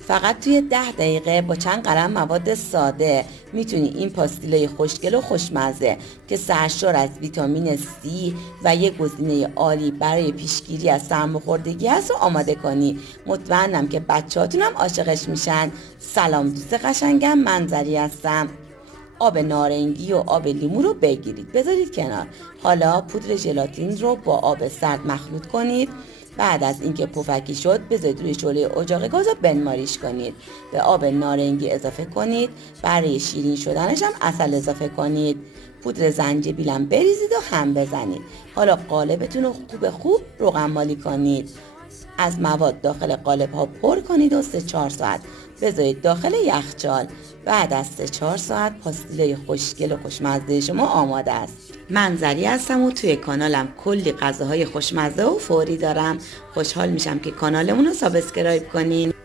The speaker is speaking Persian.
فقط توی 10 دقیقه با چند قلم مواد ساده میتونی این پاستیلای خوشگل و خوشمزه که سرشار از ویتامین C و یک گزینه عالی برای پیشگیری از سرماخوردگی هست رو آماده کنی. مطمئنم که بچه‌هاتون هم عاشقش میشن. سلام دوست قشنگم، منظری هستم. آب نارنگی و آب لیمو رو بگیرید بذارید کنار. حالا پودر ژلاتین رو با آب سرد مخلوط کنید. بعد از اینکه پفکی شد بذارید روی شعله اجاق گاز رو بنماریش کنید. به آب نارنگی اضافه کنید. برای شیرین شدنش هم عسل اضافه کنید. پودر زنجبیلم بریزید و هم بزنید. حالا قالبتون رو خوب روغن مالی کنید. از مواد داخل قالب ها پر کنید و 3-4 ساعت بذارید داخل یخچال. بعد از 3-4 ساعت پاستیله خوشگل و خوشمزه شما آماده است. منظری هستم و توی کانالم کلی غذاهای خوشمزه و فوری دارم. خوشحال میشم که کانالمون رو سابسکرایب کنین.